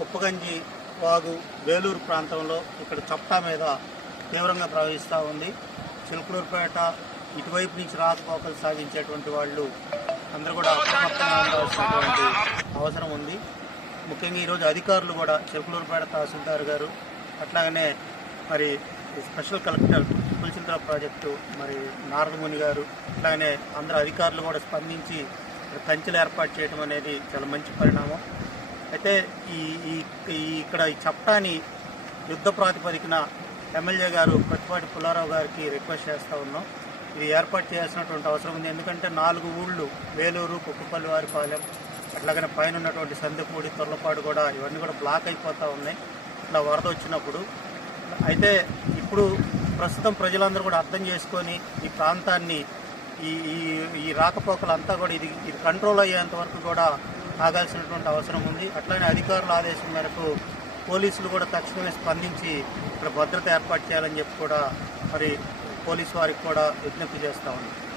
కుప్పగంజి వాగు వేలూరు ప్రాంతంలో ఇక్కడ చప్టా మీద తీవ్రంగా ప్రవహిస్తూ ఉంది చిలుకూరుపేట ఇటువైపు నుంచి పోకలు సాగించేటువంటి వాళ్ళు అందరూ కూడా అప్రమత్తంగా అవసరం ఉంది ముఖ్యంగా ఈరోజు అధికారులు కూడా చిలుకూరుపేట తహసీల్దార్ గారు అట్లాగనే మరి స్పెషల్ కలెక్టర్ పులిచింతల ప్రాజెక్టు మరి నారదముని గారు అట్లాగనే అందరు అధికారులు కూడా స్పందించి కంచెలు ఏర్పాటు చేయడం అనేది చాలా మంచి పరిణామం అయితే ఈ ఈ ఇక్కడ ఈ చట్టాన్ని యుద్ధ ప్రాతిపదికన ఎమ్మెల్యే గారు ప్రతిపాటి పుల్లారావు గారికి రిక్వెస్ట్ చేస్తూ ఉన్నాం ఇది ఏర్పాటు చేయాల్సినటువంటి అవసరం ఉంది ఎందుకంటే నాలుగు ఊళ్ళు వేలూరు కుప్పపల్లి వారిపాలెం అట్లాగనే పైన ఉన్నటువంటి సందిపూడి తొర్లపాడు కూడా ఇవన్నీ కూడా బ్లాక్ అయిపోతూ ఉన్నాయి ఇట్లా వరద వచ్చినప్పుడు అయితే ఇప్పుడు ప్రస్తుతం ప్రజలందరూ కూడా అర్థం చేసుకొని ఈ ప్రాంతాన్ని ఈ ఈ రాకపోకలంతా కూడా ఇది ఇది కంట్రోల్ అయ్యేంత వరకు కూడా ఆగాల్సినటువంటి అవసరం ఉంది అట్లనే అధికారుల ఆదేశం మేరకు పోలీసులు కూడా తక్షణమే స్పందించి ఇక్కడ భద్రత ఏర్పాటు చేయాలని చెప్పి కూడా మరి పోలీసు వారికి కూడా విజ్ఞప్తి చేస్తా ఉన్నాం